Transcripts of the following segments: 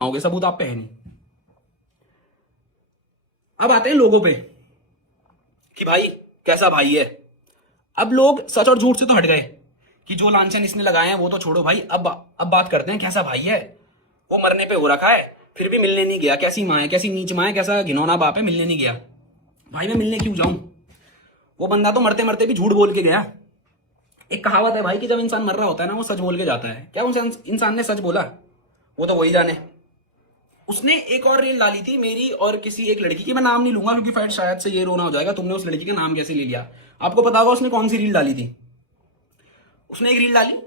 आओगे, सबूत आप पे है नहीं। अब आते हैं लोगों पे कि भाई कैसा भाई है। अब लोग सच और झूठ से तो हट गए कि जो लांछन इसने लगाए हैं वो तो छोड़ो भाई। अब बात करते हैं कैसा भाई है। वो मरने पे हो रखा है, फिर भी मिलने नहीं गया। कैसी माँ है, कैसी नीच माँ है, कैसा घिनौना बाप है, मिलने नहीं गया। भाई मैं मिलने क्यों जाऊं? वो बंदा तो मरते मरते भी झूठ बोल के गया। एक कहावत है भाई कि जब इंसान मर रहा होता है ना, वो सच बोल के जाता है। क्या उस इंसान ने सच बोला? वो तो वही जाने। उसने एक और रील डाली थी मेरी और किसी एक लड़की की, मैं नाम नहीं लूंगा क्योंकि फिर शायद से ये रोना हो जाएगा, तुमने उस लड़की का नाम कैसे ले लिया। आपको पता होगा उसने कौन सी रील डाली थी? उसने एक रील डाली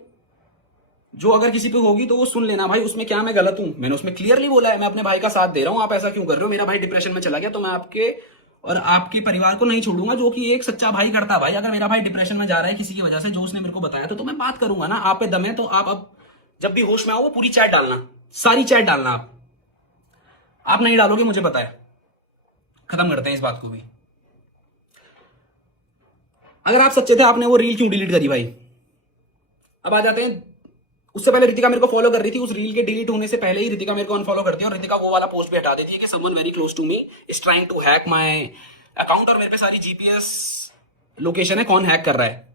जो अगर किसी पे होगी तो वो सुन लेना भाई। उसमें क्या मैं गलत हूं? मैंने उसमें क्लियरली बोला है मैं अपने भाई का साथ दे रहा हूं, आप ऐसा क्यों कर रहे हो? मेरा भाई डिप्रेशन में चला गया तो मैं आपके और आपके परिवार को नहीं छोड़ूंगा, जो कि एक सच्चा भाई करता। भाई अगर मेरा भाई डिप्रेशन में जा रहा है किसी की वजह से, जो उसने मेरे को बताया, तो मैं बात करूंगा ना। आप पे दम है तो आप अब जब भी होश में आओ वो पूरी चैट डालना, सारी चैट डालना। आप नहीं डालोगे मुझे पता है। खत्म करते हैं इस बात को भी। अगर आप सच्चे थे आपने वो रील क्यों डिलीट करी भाई? अब आ जाते हैं, उससे पहले रितिका मेरे को फॉलो कर रही थी। उस रील के डिलीट होने से पहले ही रितिका मेरे को अनफॉलो करती है और रितिका वो वाला पोस्ट भी हटा देती है कि someone very close to me is trying to hack my account. और मेरे पे सारी जीपीएस लोकेशन है कौन हैक कर रहा है।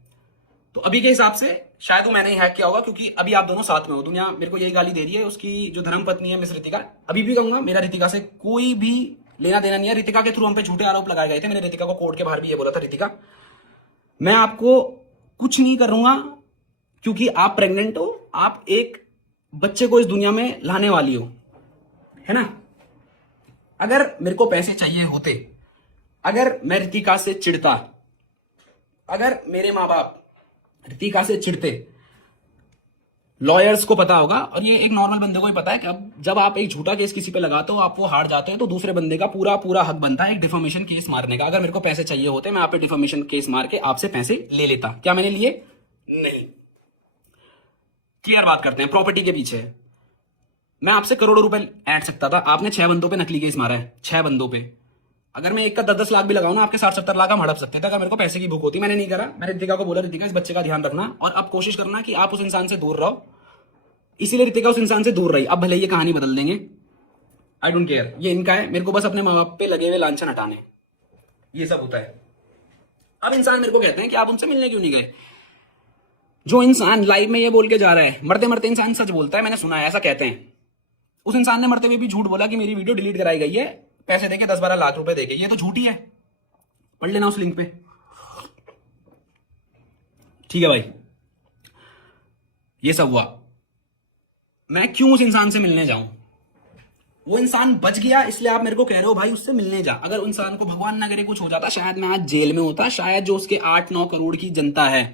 तो अभी के हिसाब से शायद वो मैंने ही हैक किया होगा, क्योंकि अभी आप दोनों साथ में हो। दुनिया मेरे को यही गाली दे रही है, उसकी जो धर्म पत्नी है मिस रितिका। अभी भी कहूंगा मेरा रितिका से कोई भी लेना देना नहीं है। रितिका के थ्रू हम पे झूठे आरोप लगाए गए थे। मैंने रितिका को कोर्ट के बाहर भी ये बोला था, रितिका मैं आपको कुछ नहीं करूंगा क्योंकि आप प्रेग्नेंट हो, आप एक बच्चे को इस दुनिया में लाने वाली हो, है ना। अगर मेरे को पैसे चाहिए होते, अगर मैं रितिका से चिढ़ता, अगर मेरे माँ बाप रितिका से चिढ़ते, लॉयर्स को पता होगा और ये एक नॉर्मल बंदे को ही पता है कि अब जब आप एक झूठा केस किसी पे लगाते हो, आप वो हार जाते हो, तो दूसरे बंदे का पूरा पूरा हक बनता है एक डिफॉर्मेशन केस मारने का। अगर मेरे को पैसे चाहिए होते मैं आप पे डिफॉर्मेशन केस मार के आपसे पैसे ले लेता। क्या मैंने लिए? नहीं। क्लियर बात करते हैं। प्रॉपर्टी के पीछे मैं आपसे करोड़ों रुपए ऐंठ सकता था। आपने 6 बंदों पे नकली केस मारा है, 6 बंदों पे। अगर मैं एक का 10-10 लाख भी लगाऊं ना, आपके 60-70 लाख हम हड़प सकते थे अगर मेरे को पैसे की भूख होती। मैंने नहीं करा। मैंने रितिका को बोला रितिका इस बच्चे का ध्यान रखना और अब कोशिश करना कि आप उस इंसान से दूर रहो। इसीलिए रितिका उस इंसान से दूर रही। अब भले ये कहानी बदल देंगे, आई डोंट केयर, ये इनका है। मेरे को बस अपने माँ बाप पे लगे हुए लांछन हटाने, ये सब होता है। अब इंसान मेरे को कहते हैं कि आप उनसे मिलने क्यों नहीं गए। जो इंसान लाइव में ये बोल के जा रहा है, मरते मरते इंसान सच बोलता है, मैंने सुना है ऐसा कहते हैं। उस इंसान ने मरते हुए भी झूठ बोला कि मेरी वीडियो डिलीट कराई गई है, पैसे देके 10-12 लाख रुपए देके। ये तो झूठी है, पढ़ लेना उस लिंक पे। ठीक है भाई, ये सब हुआ। मैं क्यों उस इंसान से मिलने जाऊं? वो इंसान बच गया इसलिए आप मेरे को कह रहे हो भाई उससे मिलने जा। अगर उस इंसान को भगवान ना करे कुछ हो जाता, शायद मैं आज जेल में होता। शायद जो उसके 8-9 करोड़ की जनता है,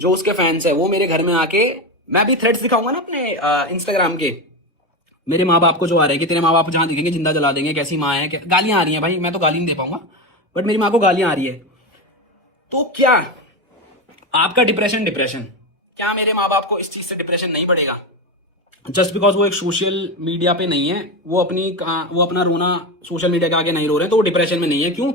जो उसके फैंस है, वो मेरे घर में आके, मैं भी थ्रेड्स दिखाऊंगा ना अपने इंस्टाग्राम के, मेरे माँ बाप को जो आ रहे हैं कि तेरे माँ बाप जहां दिखेंगे जिंदा जला देंगे, कैसी माँ है, गालियां आ रही हैं भाई। मैं तो गाली नहीं दे पाऊंगा बट मेरी माँ को गालियां आ रही है। तो क्या आपका डिप्रेशन क्या मेरे माँ बाप को इस चीज से डिप्रेशन नहीं बढ़ेगा? जस्ट बिकॉज वो एक सोशल मीडिया पे नहीं है, वो अपना रोना सोशल मीडिया के आगे नहीं रो रहे, तो वो डिप्रेशन में नहीं है। क्यों?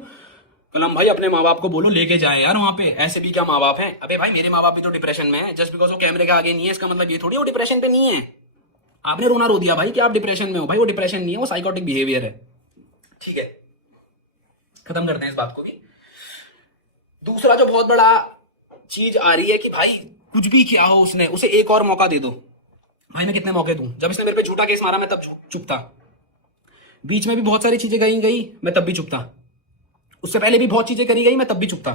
कलम भाई अपने माँ बाप को बोलो लेके जाए यार वहां पे। ऐसे भी क्या माँ बाप हैं? अबे भाई मेरे माँ बाप भी तो डिप्रेशन में है। जस्ट बिकॉज वो कैमरे के आगे नहीं है इसका मतलब ये थोड़ी वो डिप्रेशन पे नहीं है। आपने रोना रो दिया भाई कि आप डिप्रेशन में हो। भाई वो डिप्रेशन नहीं है, वो साइकोटिक बिहेवियर है। ठीक है, खत्म करते हैं इस बात को भी। दूसरा जो बहुत बड़ा चीज आ रही है कि भाई कुछ भी किया हो उसने, उसे एक और मौका दे दो। भाई मैं कितने मौके दूं? जब इसने मेरे पे झूठा केस मारा मैं तब चुप था। बीच में भी बहुत सारी चीजें गई मैं तब भी चुप था। उससे पहले भी बहुत चीजें करी गई मैं तब भी चुप था।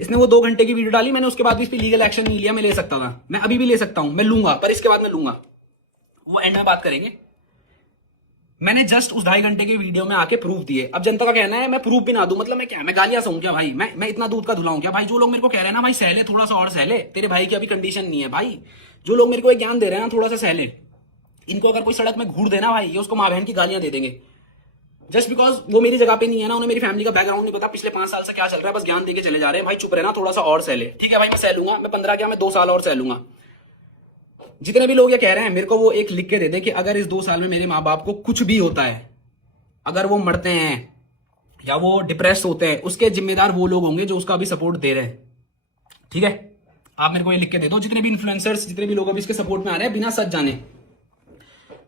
इसने वो 2 घंटे की वीडियो डाली, मैंने उसके बाद भी इस पर लीगल एक्शन नहीं लिया। मैं ले सकता था, मैं अभी भी ले सकता हूं, मैं लूंगा, पर इसके बाद मैं लूंगा, वो एंड में बात करेंगे। मैंने जस्ट उस 2.5 घंटे के वीडियो में आके प्रूफ दिए। अब जनता का कहना है मैं प्रूफ भी ना दूं, मतलब मैं क्या, मैं गालियां सहूं क्या भाई? मैं इतना दूध का धुलाऊं क्या भाई? जो लोग मेरे को कह रहे हैं ना भाई सहले, थोड़ा सा और सहले, तेरे भाई की अभी कंडीशन नहीं है भाई। जो लोग मेरे को एक ज्ञान दे रहे हैं ना थोड़ा सा सहले, इनको अगर कोई सड़क में घूर देना भाई, ये उसको माँ बहन की गालियां दे देंगे। जस्ट बिकॉज वो मेरी जगह पे नहीं है ना, उन्हें मेरी फैमिली का बैकग्राउंड नहीं पता, पिछले 5 साल से क्या चल रहा है, बस ज्ञान देके चले जा रहे हैं। भाई चुप रहना, थोड़ा सा और सहले। ठीक है भाई, मैं सह लूंगा, मैं 15 क्या, मैं 2 साल और सह लूंगा। जितने भी लोग ये कह रहे हैं मेरे को वो एक लिख के दे दें कि अगर इस 2 साल में मेरे माँ बाप को कुछ भी होता है, अगर वो मरते हैं या वो डिप्रेस होते हैं, उसके जिम्मेदार वो लोग होंगे जो उसका अभी सपोर्ट दे रहे हैं। ठीक है, आप मेरे को ये लिख के दे दो। जितने भी इन्फ्लुएंसर्स, जितने भी लोग अभी इसके सपोर्ट में आ रहे हैं बिना सच जाने,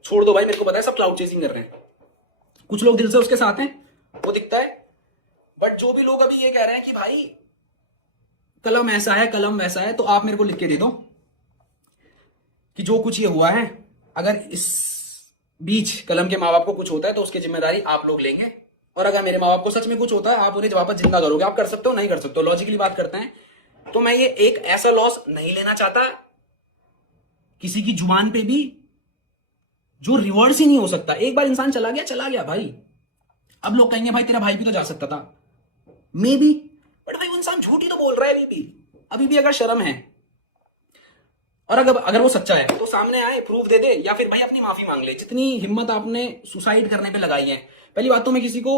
छोड़ दो भाई, मेरे को पता है सब क्लाउड चेसिंग कर रहे हैं, कुछ लोग दिल से उसके साथ हैं, वो दिखता है। बट जो भी लोग अभी ये कह रहे हैं कि भाई कलम ऐसा है कलम वैसा है, तो आप मेरे को लिख के दे दो कि जो कुछ ये हुआ है, अगर इस बीच कलम के माँ बाप को कुछ होता है तो उसकी जिम्मेदारी आप लोग लेंगे, और अगर मेरे माँ बाप को सच में कुछ होता है आप उन्हें वापस जिंदा करोगे। आप कर सकते हो, नहीं कर सकते हो, लॉजिकली बात करते हैं। तो मैं ये एक ऐसा लॉस नहीं लेना चाहता किसी की जुबान पे भी जो रिवर्स ही नहीं हो सकता। एक बार इंसान चला गया भाई। अब लोग कहेंगे भाई तेरा भाई भी तो जा सकता था, मे बी, बट भाई वो इंसान झूठ ही तो बोल रहा है अभी भी अगर शर्म है, और अगर वो सच्चा है तो सामने आए, प्रूफ दे दे, या फिर भाई अपनी माफी मांग ले। जितनी हिम्मत आपने सुसाइड करने पे लगाई है, पहली बात तो मैं किसी को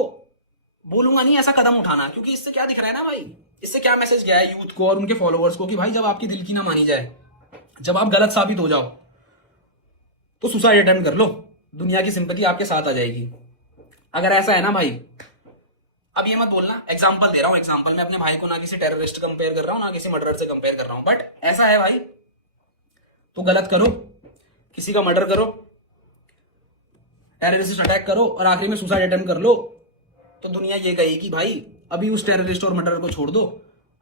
बोलूंगा नहीं ऐसा कदम उठाना, क्योंकि इससे क्या दिख रहा है ना भाई, इससे क्या मैसेज गया है यूथ को और उनके फॉलोअर्स को कि भाई जब आपकी दिल की ना मानी जाए, जब आप गलत साबित हो जाओ, तो सुसाइड अटेम्प्ट कर लो, दुनिया की सिंपैथी आपके साथ आ जाएगी। अगर ऐसा है ना भाई, अब ये मत बोलना, एग्जाम्पल दे रहा हूं, एग्जाम्पल, मैं अपने भाई को ना किसी टेररिस्ट कंपेयर कर रहा हूं, ना किसी मर्डर से कंपेयर कर रहा हूं, बट ऐसा है भाई, तो गलत करो, किसी का मर्डर करो, टेररिस्ट अटैक करो, और आखिरी में सुसाइड अटेम्प्ट कर लो, तो दुनिया ये कहेगी कि भाई अभी उस टेररिस्ट और मर्डर को छोड़ दो,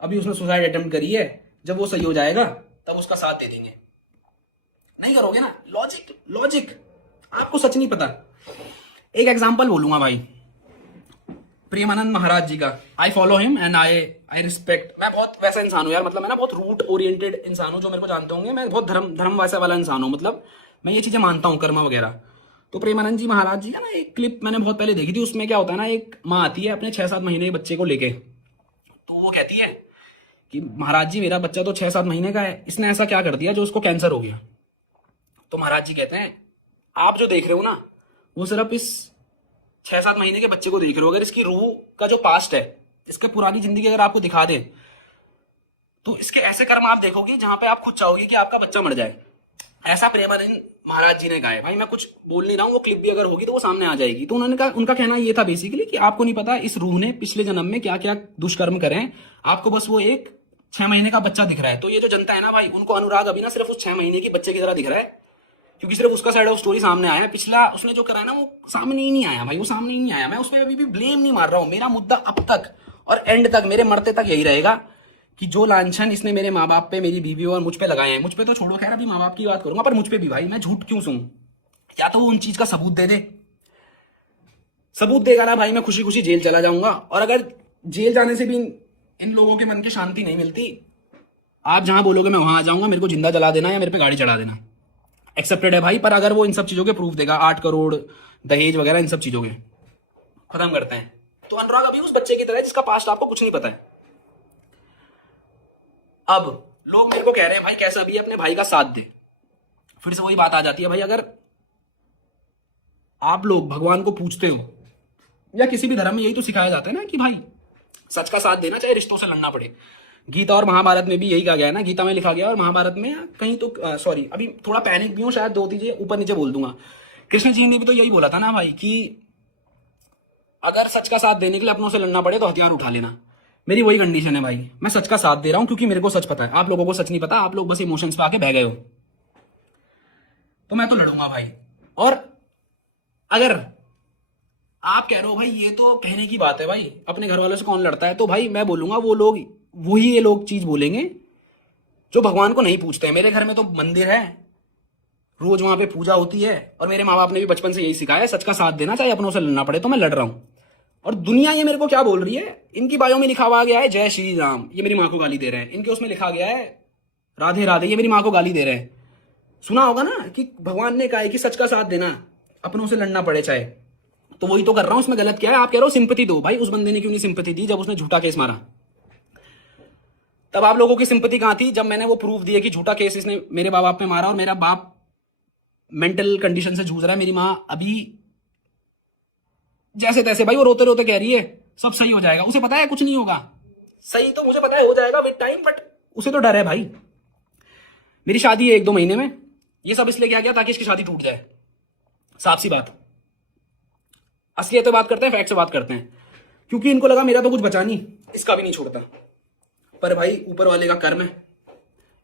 अभी उसने सुसाइड अटेम्प्ट करी है, जब वो सही हो जाएगा तब उसका साथ दे देंगे। नहीं करोगे ना, लॉजिक आपको सच नहीं पता। एक एग्जांपल बोलूंगा भाई, प्रेमानंद महाराज जी का, I follow him and I respect. मैं बहुत वैसा इंसान हूं यार, मतलब मैं ना बहुत रूट ओरिएंटेड इंसान हूं, जो मेरे को जानते होंगे, मैं बहुत धर्म वैसा वाला इंसान हूं, मतलब मैं ये चीजें मानता हूं, कर्मा वगैरह। तो प्रेमानंद जी महाराज जी का ना एक क्लिप मैंने बहुत पहले देखी थी, उसमें क्या होता है ना, एक माँ आती है अपने 6-7 महीने के बच्चे को लेके, तो वो कहती है कि महाराज जी मेरा बच्चा तो 6-7 महीने का है, इसने ऐसा क्या कर दिया जो उसको कैंसर हो गया। तो महाराज जी कहते हैं आप जो देख रहे हो ना, वो सिर्फ इस 6-7 महीने के बच्चे को देख रहे हो, अगर इसकी रूह का जो पास्ट है, इसका पुरानी जिंदगी अगर आपको दिखा दे, तो इसके ऐसे कर्म आप देखोगे जहां पे आप खुद चाहोगे कि आपका बच्चा मर जाए। ऐसा प्रेमानंद महाराज जी ने कहा है भाई, मैं कुछ बोल नहीं रहा हूँ, वो क्लिप भी अगर होगी तो वो सामने आ जाएगी। तो उन्होंने कहा, उनका कहना ये था बेसिकली कि आपको नहीं पता इस रूह ने पिछले जन्म में क्या क्या दुष्कर्म करे हैं, आपको बस वो एक 6 महीने का बच्चा दिख रहा है। तो ये जो जनता है ना भाई, उनको अनुराग अभी ना सिर्फ उस 6 महीने की बच्चे की तरह दिख रहा है, क्योंकि सिर्फ उसका साइड ऑफ स्टोरी सामने आया है, पिछला उसने जो करा है ना वो सामने ही नहीं आया भाई, वो सामने ही नहीं आया। मैं उस पर अभी भी ब्लेम नहीं मार रहा हूँ, मेरा मुद्दा अब तक और एंड तक, मेरे मरते तक यही रहेगा कि जो लांछन इसने मेरे माँ बाप पे, मेरी बीवी और मुझ पे लगाए हैं, मुझ पे तो छोड़ो, खैर अभी माँ बाप की बात करूंगा, पर मुझ पे भी भाई, मैं झूठ क्यों सुनूं? या तो वो उन चीज का सबूत दे दे, सबूत देगा ना भाई, मैं खुशी खुशी जेल चला जाऊंगा। और अगर जेल जाने से भी इन लोगों के मन की शांति नहीं मिलती, आप जहां बोलोगे मैं वहां आ जाऊंगा, मेरे को जिंदा जला देना या मेरे पे गाड़ी चढ़ा देना, एक्सेप्टेड है भाई। पर अगर वो इन सब चीजों के प्रूफ देगा, 8 करोड़ दहेज वगैरह, इन सब चीजों के, खत्म करते हैं। तो अनुराग अभी उस बच्चे की तरह है जिसका पास्ट आपको कुछ नहीं पता है। अब लोग मेरे को कह रहे हैं भाई कैसा भी अपने भाई का साथ दे, फिर से वही बात आ जाती है भाई, अगर आप लोग भगवान को पूछते हो, या किसी भी धर्म में यही तो सिखाया जाता है ना कि भाई सच का साथ देना, चाहे रिश्तों से लड़ना पड़े। गीता और महाभारत में भी यही कहा गया है ना, गीता में लिखा गया और महाभारत में कहीं तो सॉरी अभी थोड़ा पैनिक भी हूं, शायद 2 चीजें ऊपर नीचे बोल दूंगा। कृष्ण जी ने भी तो यही बोला था ना भाई कि अगर सच का साथ देने के लिए अपनों से लड़ना पड़े तो हथियार उठा लेना। मेरी वही कंडीशन है भाई, मैं सच का साथ दे रहा हूं क्योंकि मेरे को सच पता है, आप लोगों को सच नहीं पता, आप लोग बस इमोशंस पे आके बह गए हो। तो मैं तो लड़ूंगा भाई। और अगर आप कह रहे हो भाई ये तो कहने की बात है भाई, अपने घर वालों से कौन लड़ता है, तो भाई मैं बोलूंगा वो लोग वही ये लोग चीज बोलेंगे जो भगवान को नहीं पूछते हैं। मेरे घर में तो मंदिर है, रोज वहां पे पूजा होती है, और मेरे माँ बाप ने भी बचपन से यही सिखाया है, सच का साथ देना चाहे अपनों से लड़ना पड़े। तो मैं लड़ रहा हूं। और दुनिया ये मेरे को क्या बोल रही है, इनकी बायो में लिखा हुआ गया है जय श्री राम, ये मेरी माँ को गाली दे रहे हैं। इनके उसमें लिखा गया है राधे राधे, ये मेरी माँ को गाली दे रहे हैं। सुना होगा ना कि भगवान ने कहा है कि सच का साथ देना, अपनों से लड़ना पड़े चाहे। तो वही तो कर रहा हूं, इसमें गलत क्या है? आप कह रहे हो सिंपैथी दो, भाई उस बंदे ने क्यों नहीं सिंपैथी दी जब उसने झूठा केस मारा? तब आप लोगों की सिंपैथी कहां थी जब मैंने वो प्रूफ दिया कि झूठा केस इसने मेरे माँ बाप पे मारा और मेरा बाप मेंटल कंडीशन से जूझ रहा है, मेरी माँ अभी जैसे तैसे, भाई वो रोते रोते कह रही है सब सही हो जाएगा, उसे पता है कुछ नहीं होगा। सही तो मुझे पता है हो जाएगा विद टाइम, बट उसे तो डर है भाई। मेरी शादी है 1-2 महीने में, ये सब इसलिए किया गया ताकि इसकी शादी टूट जाए, साफ सी बात। असलियत तो बात करते हैं, फैक्ट से बात करते हैं, क्योंकि इनको लगा मेरा तो कुछ बचा नहीं, इसका भी नहीं छोड़ता। पर भाई ऊपर वाले का कर्म है,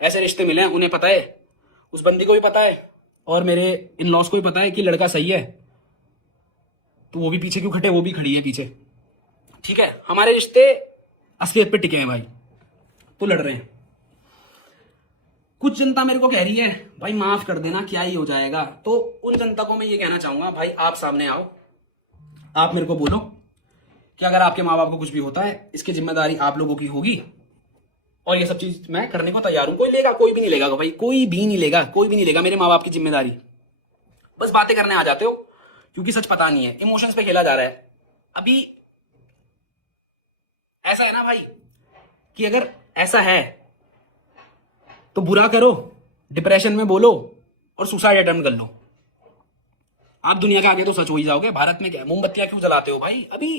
ऐसे रिश्ते मिले हैं, उन्हें पता है, उस बंदी को भी पता है, और मेरे इन लॉस को भी पता है कि लड़का सही है, तो वो भी पीछे क्यों खटे, वो भी खड़ी है पीछे। ठीक है, हमारे रिश्ते असलियत पे टिके हैं भाई, तो लड़ रहे हैं। कुछ जनता मेरे को कह रही है भाई माफ कर देना, क्या ही हो जाएगा। तो उन जनता को मैं ये कहना चाहूंगा, भाई आप सामने आओ, आप मेरे को बोलो कि अगर आपके माँ बाप को कुछ भी होता है, इसकी जिम्मेदारी आप लोगों की होगी, और ये सब चीज मैं करने को तैयार हूं। कोई लेगा, कोई भी नहीं लेगा भाई, कोई भी नहीं लेगा, कोई भी नहीं लेगा मेरे माँ बाप की जिम्मेदारी। बस बातें करने आ जाते हो, क्योंकि सच पता नहीं है, इमोशंस पे खेला जा रहा है। अभी ऐसा है ना भाई कि अगर ऐसा है तो बुरा करो, डिप्रेशन में बोलो और सुसाइड अटेम्प्ट कर लो, आप दुनिया के आगे तो सच हो ही जाओगे। भारत में क्या है, मोमबत्तियां क्यों जलाते हो भाई? अभी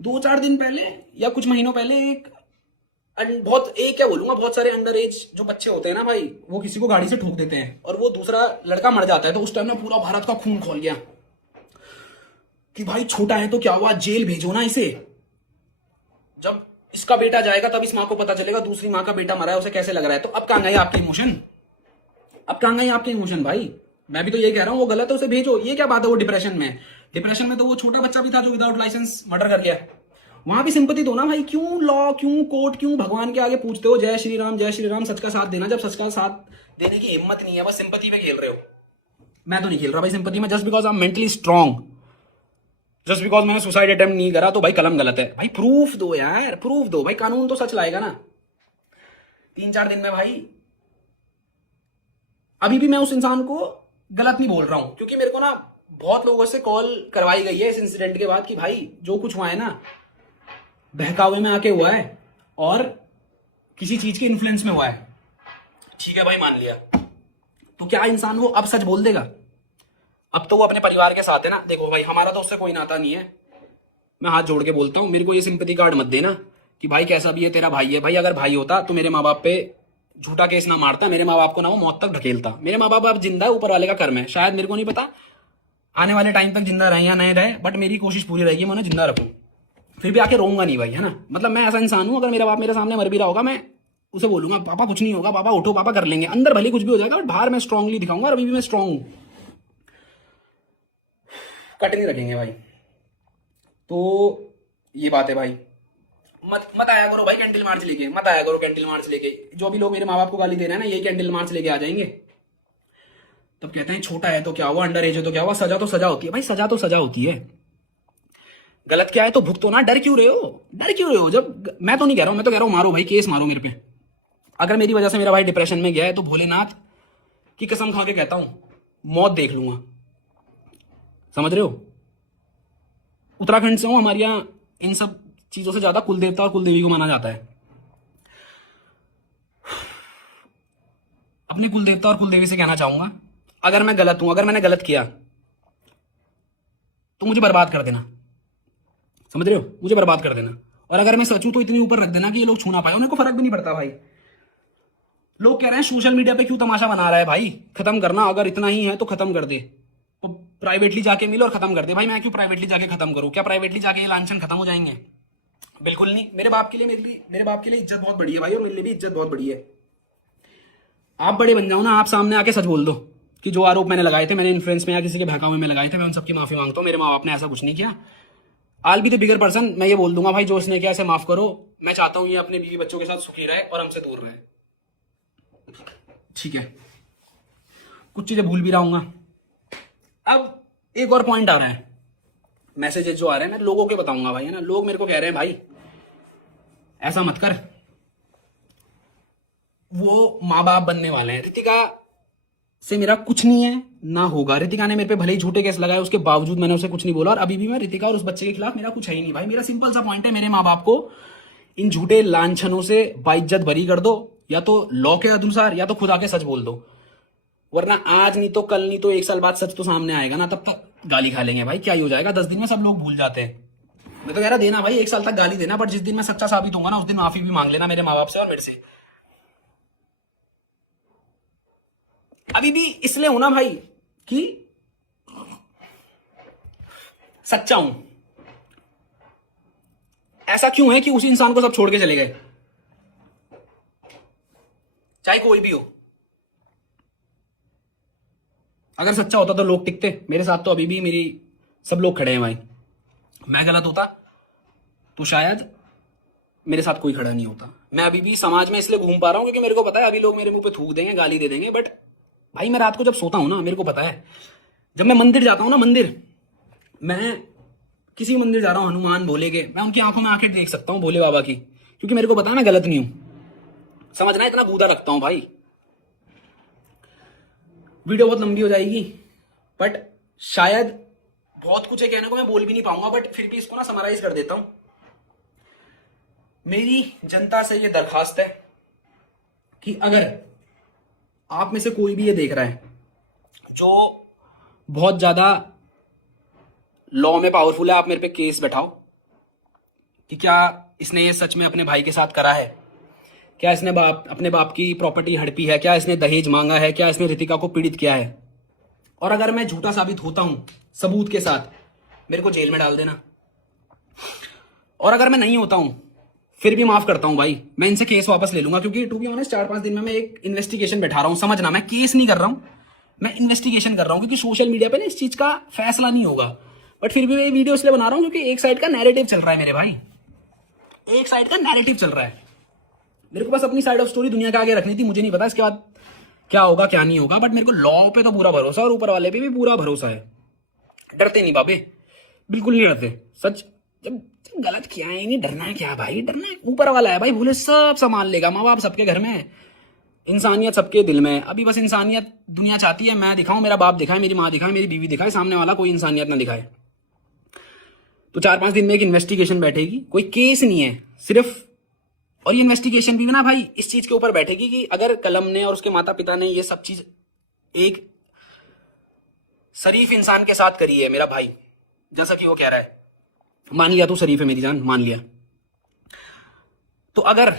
2-4 दिन पहले या कुछ महीनों पहले क्या बोलूंगा, बहुत सारे अंडर एज जो बच्चे होते हैं ना भाई, वो किसी को गाड़ी से ठोक देते हैं और वो दूसरा लड़का मर जाता है। तो उस टाइम ना पूरा भारत का खून खौल गया कि भाई छोटा है तो क्या हुआ, जेल भेजो ना इसे। जब इसका बेटा जाएगा तब इस माँ को पता चलेगा दूसरी माँ का बेटा मरा है, उसे कैसे लग रहा है। तो अब कहां गए आपके इमोशन, अब कहां गए आपके इमोशन भाई? मैं भी तो ये कह रहा हूं, वो गलत है उसे भेजो। ये क्या बात है, वो डिप्रेशन में तो वो छोटा बच्चा भी था जो विदाउट लाइसेंस मर्डर कर गया, वहां भी सिंपैथी दो ना भाई। क्यों लॉ, क्यों कोर्ट, क्यों भगवान के आगे पूछते हो जय श्री राम जय श्री राम, सच का साथ देना, जब सच का साथ देने की हिम्मत नहीं है, बस सिंपैथी पे खेल रहे हो। मैं तो नहीं खेल रहा भाई सिंपैथी में, just because I am mentally strong, just because मैंने सुसाइड अटेम्प्ट नहीं करा तो भाई कलम गलत है। भाई प्रूफ दो यार, प्रूफ दो भाई, कानून तो सच लाएगा ना। 3-4 दिन में भाई, अभी भी मैं उस इंसान को गलत नहीं बोल रहा हूं, क्योंकि मेरे को ना बहुत लोगों से कॉल करवाई गई है इस इंसिडेंट के बाद कि भाई जो कुछ हुआ है ना बहकावे में आके हुआ है और किसी चीज के इन्फ्लुएंस में हुआ है। ठीक है भाई, मान लिया, तो क्या इंसान वो अब सच बोल देगा? अब तो वो अपने परिवार के साथ है ना। देखो भाई, हमारा तो उससे कोई नाता नहीं है, मैं हाथ जोड़ के बोलता हूँ, मेरे को ये सिंपैथी कार्ड मत देना कि भाई कैसा भी है तेरा भाई है। भाई अगर भाई होता तो मेरे माँ बाप पे झूठा केस ना मारता, मेरे माँ बाप को ना वो मौत तक ढकेलता। मेरे माँ बाप अब जिंदा है, ऊपर वाले का कर्म है, शायद मेरे को नहीं पता आने वाले टाइम तक जिंदा रहे या नहीं रहे, बट मेरी कोशिश पूरी रहेगी मैं उन्हें जिंदा रखूं। फिर भी आके रोऊंगा नहीं भाई, है ना। मतलब मैं ऐसा इंसान हूं, अगर मेरा बाप मेरे सामने मर भी रहा होगा, मैं उसे बोलूंगा पापा कुछ नहीं होगा, पापा उठो, पापा कर लेंगे। अंदर भले कुछ भी हो जाएगा बट बाहर मैं स्ट्रांगली दिखाऊंगा, और अभी भी मैं स्ट्रांग हूं, कट नहीं रखेंगे भाई। तो ये बात है भाई, मत मत आया करो भाई कैंडल मार्च लेके, मत आया करो कैंडल मार्च लेके। जो भी लोग मेरे माँ बाप को गाली दे रहे हैं ना, यही कैंडल मार्च लेके आ जाएंगे। तब कहते हैं छोटा है तो क्या हुआ, अंडर एज है तो क्या हुआ, सजा तो सजा होती है भाई, सजा तो सजा होती है। गलत क्या है तो भुगतो ना, डर क्यों रहे हो, डर क्यों रहे हो? जब मैं तो नहीं कह रहा हूं, मैं तो कह रहा हूं मारो भाई, केस मारो मेरे पे। अगर मेरी वजह से मेरा भाई डिप्रेशन में गया है तो भोलेनाथ की कसम खा के कहता हूं मौत देख लूंगा, समझ रहे हो। उत्तराखंड से हूं, हमारे यहाँ इन सब चीजों से ज्यादा कुल देवता और कुल देवी को माना जाता है। अपने कुल देवता और कुल देवी से कहना चाहूंगा, अगर मैं गलत हूं, अगर मैंने गलत किया तो मुझे बर्बाद कर देना, समझ रहे हो, मुझे बर्बाद कर देना। और अगर मैं सच हूं तो इतनी ऊपर रख देना कि ये लोग छू ना पाए, उन्हें को फर्क भी नहीं पड़ता भाई। लोग कह रहे हैं सोशल मीडिया पे क्यों तमाशा बना रहा है भाई, खत्म करना, अगर इतना ही है तो खत्म कर दे, तो प्राइवेटली जाके मिल और खत्म कर दे। भाई मैं क्यों प्राइवेटली जाके खत्म करूं? क्या प्राइवेटली जाके ये लांछन खत्म हो जाएंगे? बिल्कुल नहीं। मेरे बाप के लिए, मेरे बाप के लिए इज्जत बहुत बड़ी है भाई, और मेरे लिए भी इज्जत बहुत बड़ी है। आप बड़े बन जाओ ना, आप सामने आके सच बोल दो कि जो आरोप मैंने लगाए थे, मैंने इन्फ्लुएंस में या किसी के बहकावे में लगाए थे, मैं उन सबकी माफी मांगता हूँ। मेरे माँ बाप ने ऐसा कुछ नहीं किया। आल बी द बिगर पर्सन, मैं ये बोल दूंगा भाई जो उसने किया इसे माफ करो। मैं चाहता हूं ये अपने बीवी बच्चों के साथ सुखी रहे और हमसे दूर रहे, ठीक है। कुछ चीजें भूल भी रहा। अब एक और पॉइंट आ रहा है, मैसेजेस जो आ रहे हैं मैं लोगों के बताऊंगा भाई, है ना। लोग मेरे को कह रहे हैं भाई ऐसा मत कर, वो माँ बाप बनने वाले हैं। रितिका से मेरा कुछ नहीं है ना होगा। रितिका ने मेरे पे भले ही झूठे केस लगाए, उसके बावजूद मैंने उसे कुछ नहीं बोला, और अभी भी मैं रितिका और उस बच्चे के खिलाफ मेरा कुछ है ही नहीं भाई। मेरा सिंपल सा पॉइंट है, मेरे माँ बाप को इन झूठे लांछनों से बाइज्जत भरी कर दो, या तो लॉ के अनुसार या तो खुद आके सच बोल दो, वरना आज नहीं तो कल नहीं तो 1 साल बाद सच तो सामने आएगा ना, तब तक गाली खा लेंगे भाई। क्या ही हो जाएगा, 10 दिन में सब लोग भूल जाते हैं। मैं तो कह रहा देना भाई, 1 साल तक गाली देना, बट जिस दिन मैं सच्चा साबित होऊंगा ना उस दिन माफी भी मांग लेना मेरे माँ बाप से और मेरे से। अभी भी इसलिए हूं ना भाई कि सच्चा हूं। ऐसा क्यों है कि उसी इंसान को सब छोड़ के चले गए, चाहे कोई भी हो। अगर सच्चा होता तो लोग टिकते मेरे साथ, तो अभी भी मेरी सब लोग खड़े हैं भाई। मैं गलत होता तो शायद मेरे साथ कोई खड़ा नहीं होता। मैं अभी भी समाज में इसलिए घूम पा रहा हूँ क्योंकि मेरे को पता है अभी लोग मेरे मुंह पे थूक देंगे, गाली दे देंगे, बट भाई मैं रात को जब सोता हूँ ना, मेरे को पता है, जब मैं मंदिर जाता हूँ ना, मंदिर, मैं किसी मंदिर जा रहा हूँ, हनुमान भोले के, मैं उनकी आंखों में आंखें देख सकता हूँ भोले बाबा की, क्योंकि मेरे को पता है मैं गलत नहीं हूं। समझना, इतना गूदा रखता हूं भाई। वीडियो बहुत लंबी हो जाएगी, बट शायद बहुत कुछ है कहने को, मैं बोल भी नहीं पाऊंगा, बट फिर भी इसको ना समराइज कर देता हूं। मेरी जनता से ये दरखास्त है कि अगर आप में से कोई भी ये देख रहा है जो बहुत ज्यादा लॉ में पावरफुल है, आप मेरे पे केस बैठाओ कि क्या इसने ये सच में अपने भाई के साथ करा है, क्या इसने अपने बाप की प्रॉपर्टी हड़पी है, क्या इसने दहेज मांगा है, क्या इसने रितिका को पीड़ित किया है। और अगर मैं झूठा साबित होता हूं सबूत के साथ, मेरे को जेल में डाल देना। और अगर मैं नहीं होता हूं फिर भी माफ करता हूं भाई, मैं इनसे केस वापस ले लूंगा, क्योंकि टू बी ऑनेस्ट 4-5 दिन में मैं एक इन्वेस्टिगेशन बैठा रहा हूं। समझना, मैं केस नहीं कर रहा हूं, मैं इन्वेस्टिगेशन कर रहा हूं, क्योंकि सोशल मीडिया पे ना इस चीज का फैसला नहीं होगा। बट फिर भी मैं वीडियो इसलिए बना रहा हूं क्योंकि एक साइड का नैरेटिव चल रहा है मेरे भाई, एक साइड का नैरेटिव चल रहा है। मेरे को बस अपनी साइड ऑफ स्टोरी दुनिया के आगे रखनी थी। मुझे नहीं पता इसके बाद क्या होगा क्या नहीं होगा, बट मेरे को लॉ पे तो पूरा भरोसा, और ऊपर वाले पे भी पूरा भरोसा है। डरते नहीं बाबे, बिल्कुल नहीं डरते। सच जब गलत किया है, नहीं डरना है क्या भाई, डरना है ऊपर वाला है भाई, भूले सब संभाल लेगा। माँ बाप सबके घर में, इंसानियत सबके दिल में। अभी बस इंसानियत दुनिया चाहती है मैं दिखाऊं, मेरा बाप दिखाए, मेरी माँ दिखाए, मेरी बीवी दिखाए, सामने वाला कोई इंसानियत ना दिखाए। तो 4-5 दिन में एक इन्वेस्टिगेशन बैठेगी, कोई केस नहीं है सिर्फ। और ये इन्वेस्टिगेशन भी ना भाई इस चीज के ऊपर बैठेगी कि अगर कलम ने और उसके माता पिता ने ये सब चीज एक शरीफ इंसान के साथ करी है, मेरा भाई जैसा कि वो कह रहा है, मान लिया तू शरीफ है मेरी जान, मान लिया, तो अगर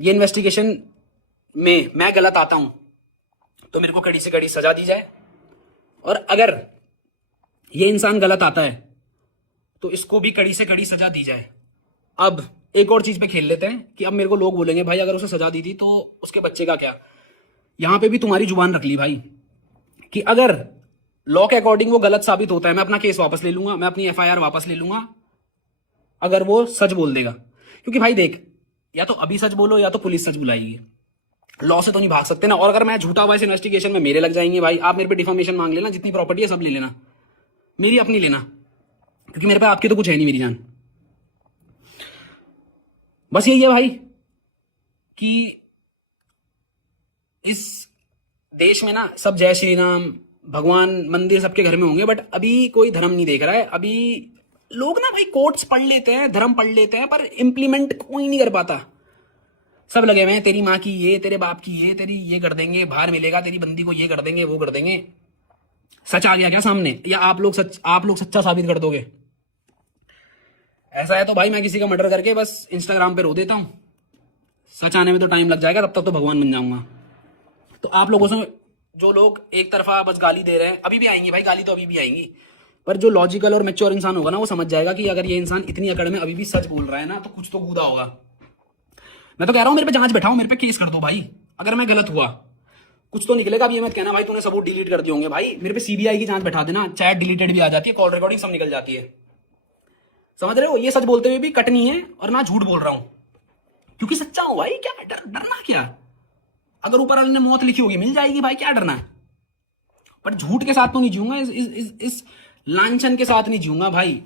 ये इन्वेस्टिगेशन में मैं गलत आता हूं तो मेरे को कड़ी से कड़ी सजा दी जाए, और अगर ये इंसान गलत आता है तो इसको भी कड़ी से कड़ी सजा दी जाए। अब एक और चीज पे खेल लेते हैं कि अब मेरे को लोग बोलेंगे भाई अगर उसे सजा दी थी तो उसके बच्चे का क्या। यहां पे भी तुम्हारी जुबान रख ली भाई कि अगर लॉ के अकॉर्डिंग वो गलत साबित होता है, मैं अपना केस वापस ले लूंगा, मैं अपनी एफआईआर वापस ले लूंगा अगर वो सच बोल देगा। क्योंकि भाई देख, या तो अभी सच बोलो या तो पुलिस सच बुलाएगी, लॉ से तो नहीं भाग सकते ना। और अगर मैं झूठा हुआ इस इन्वेस्टिगेशन में मेरे लग जाएंगे भाई, आप मेरे पे डिफॉर्मेशन मांग लेना, जितनी प्रॉपर्टी है सब ले लेना, मेरी अपनी लेना, क्योंकि मेरे पे आपकी तो कुछ है नहीं मेरी जान। बस यही है भाई कि इस देश में ना सब जय श्री राम, भगवान, मंदिर सबके घर में होंगे, बट अभी कोई धर्म नहीं देख रहा है। अभी लोग ना भाई कोट्स पढ़ लेते हैं, धर्म पढ़ लेते हैं, पर इंप्लीमेंट कोई नहीं कर पाता। सब लगे हुए हैं तेरी माँ की ये, तेरे बाप की ये, तेरी ये कर देंगे, बाहर मिलेगा, तेरी बंदी को ये कर देंगे, वो कर देंगे। सच आ गया क्या सामने, या आप लोग सच्चा साबित कर दोगे? ऐसा है तो भाई मैं किसी का मर्डर करके बस इंस्टाग्राम पे रो देता हूं, सच आने में तो टाइम लग जाएगा, तब तक तो भगवान बन जाऊंगा। तो आप लोगों से जो लोग एक तरफा बस गाली दे रहे हैं, अभी भी आएंगी भाई गाली, तो अभी भी आएंगी, पर जो लॉजिकल और मैच्योर इंसान होगा ना वो समझ जाएगा कि अगर ये इंसान इतनी अकड़ में अभी भी सच बोल रहा है ना, तो कुछ तो गूदा होगा। मैं तो कह रहा हूं मेरे पे जांच बैठाओ, मेरे पे केस कर दो भाई, अगर मैं गलत हुआ कुछ तो निकलेगा। अब ये मत कहना भाई तूने सबूत डिलीट कर दिए होंगे, भाई मेरे पे सीबीआई की जांच बैठा देना, चैट डिलीटेड भी आ जाती है, कॉल रिकॉर्डिंग सब निकल जाती है। समझ रहे हो, ये सच बोलते हुए भी कट नहीं है और ना झूठ बोल रहा हूं, क्योंकि सच्चा हूं भाई। क्या डरना क्या, अगर ऊपर वाले ने मौत लिखी होगी मिल जाएगी भाई, क्या डरना है। पर झूठ के साथ तो नहीं जीऊंगा, इस लांछन के साथ नहीं जीऊंगा भाई।